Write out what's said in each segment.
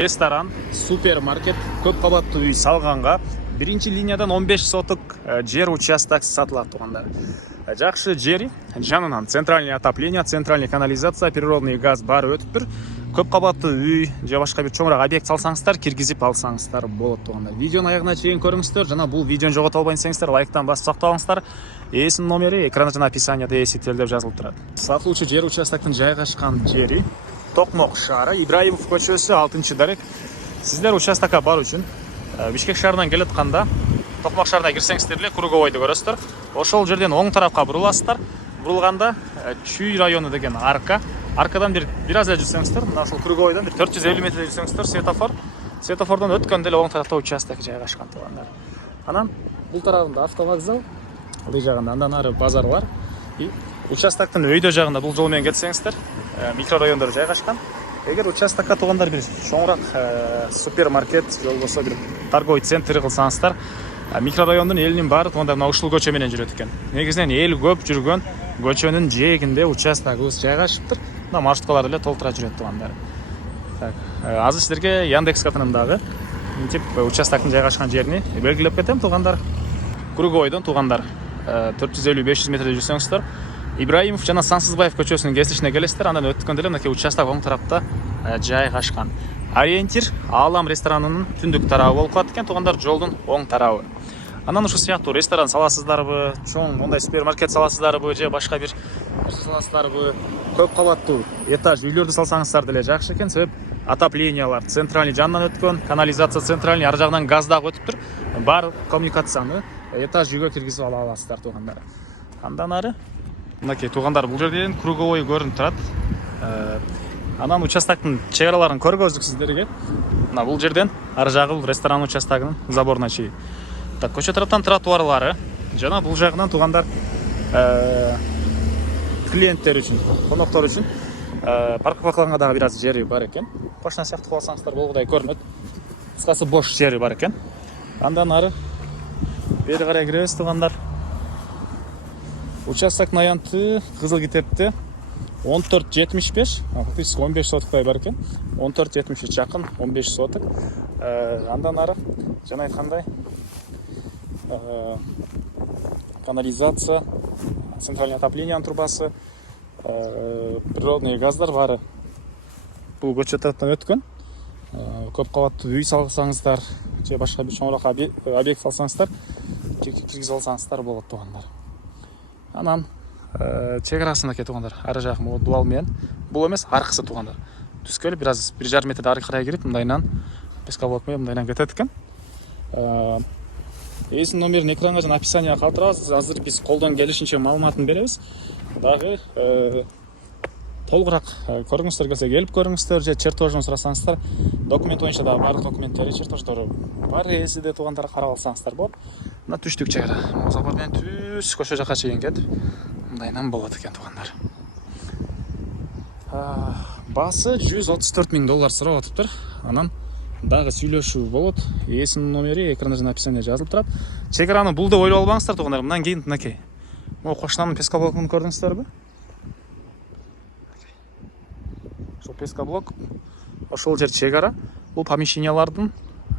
Ресторан, супермаркет, көп кабаттуу үй салганга биринчи линиядан 15 соток жер участок сатылат тугандар. Жакшы жери, жанынан центральный отопление, центральный канализация, природный газ бар өтүп тур. Көп кабаттуу үй же башка бир чоңураак объект салсаңыздар, киргизип алсаңыздар болот тугандар. Видеону аягына чейин көрүңүздөр жана бул видеону жогото албайын десеңиздер, лайктан басып сактаңыздар. Эсин номери экрана жана описанияда эсител деп жазылып турат. Сатылуучу жер участоктун жайгашкан жери Токмок шаары, Ибраимов көчөсү 6-дарек. Сиздер участокко баруу үчүн Бишкек шаарынан келе атканда Токмок шаарына кирсеңиздер эле Круговойду көрөсүздөр. Ошол жерден оң тарапка буруласыздар. Бурулганда Чүй району деген аркадан бир аз эле жүрсөңүздөр, мына ошол Круговойдон 450 метр жүрсөңүздөр светофордон өткөндө эле оң тарапта участок жайгашкан тугандар. Анан бул тарабында автовокзал, ал жагында андан ары базар бар. Участоктун өйдө жагында бул жол менен кетсеңиздер, микрорайондор жайгашкан. Эгер участокко тугандар бир чоңураак супермаркет же болбосо бир торговый центр кылсаңыздар, микрорайондун элинин баары тугандар мына ушул көчө менен жүрөт экен. Негизинен эл көп жүргөн көчөнүн жээгинде участогубуз жайгашыптыр. Мына маршруткалар эле толтура жүрөт тугандар. Азыр сиздерге Яндекс картанымдагы мынтип участоктун жайгашкан жерин белгилеп кетем тугандар. Круговойдон тугандар 450-500 метр жүрсөңүздөр, Ибраимов жана Сансызбаев көчөсүнүн кесилишине келесиздер. Андан өткөндө эле мынакей участок оң тарапта жайгашкан. Ориентир Аалам ресторанынын түндүк тарабы болуп калат экен тугандар, жолдун оң тарабы. Анан ушул сыяктуу ресторан саласыздарбы, чоң мондай супермаркет саласыздарбы же башка бир нерсе саласыздарбы, көп кабаттуу этаж үйлөрдү салсаңыздар деле жакшы экен. Себеп отоплениялар центральный жанынан өткөн, канализация центральный, ар жагынан газ дагы өтүп тур. Бар коммуникацияны этаж үйгө киргизип ала аласыздар тугандар. Андан ары мынакей тугандар, бул жерден Круговой көрүнүп турат. Анан участоктун чек араларын көргөздүк сиздерге. Мына бул жерден ар жагы бул ресторан участогунун заборуна чейин. Так, көчө тараптан тротуарлары жана бул жагынан тугандар клиенттер үчүн, коноктор үчүн парковкаланга дагы бир аз жери бар экен. Кошуна сыяктуу кылсаңыздар болгудай көрүнөт. Кыскасы бош жери бар экен. Андан ары бери карай киребиз тугандар. Участоктун аянты Кызыл Китепте 14.75, фактически 15 сотоктай бар экен. 14.70 жакын 15 соток. Андан ары жана айткандай канализация, центральный отопление трубасы, природный газдар бары бул көчө тараптан өткөн. Көп кабаттуу үй салсаңыздар же башка бир чоңураак объект салсаңыздар, киргизип алсаңыздар болот тугандар. Анан чек арасындагы тугандар, ары жак дуал менен, бул эмес, аркысы тугандар. Түскөлүп бир аз 1,5 метр ары карай кирип, мындайынан пескоблок менен мындайынан кетет экен. Эсин номерин экранга жана описанияга калтырабыз. Азыр биз колдон келишинче маалыматын беребиз. Дагы толугураак көргүңүздөр келсе келип көрүңүздөр же чертожун сурасаңыздар, документ боюнча дагы баардык документтери, чертождору бар, эсиде тугандар карап алсаңыздар болот. Мына түштүк чек ара. Забор менен түз көчө жака чейин кетип, мындайынан болот экен тугандар. Басы $134,000 сурап атыптыр. Анан дагы сүйлөшүү болот. Эсин номери экранда жана описанияда жазылып турат. Чек араны бул деп ойлоп албаңыздар тугандар. Мындан кийин мынакей. Могу кошунанын пескоблокун көрдүңүздөрбү? Ошол пескоблок, ошол жер чек ара. Бул помещениялардын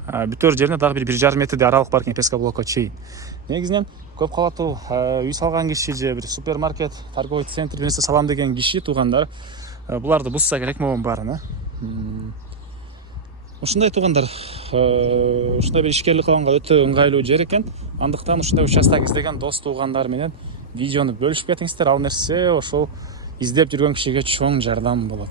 бүтөр жерине дагы бир 1,5 метрдей аралык бар экен пескоблокко чейин. Негизинен көп кабаттуу үй салган киши же бир супермаркет, торговый центр нерсе салам деген киши тугандар, буларды бузса керек могун баарын. Ушундай тугандар, ушундай бир ишкерлик кылганга өтө ыңгайлуу жер экен. Андыктан ушундай участок издеген дос туугандар менен видеону бөлүшүп кетиңиздер. Ал нерсе ошол издеп жүргөн кишиге чоң жардам болот.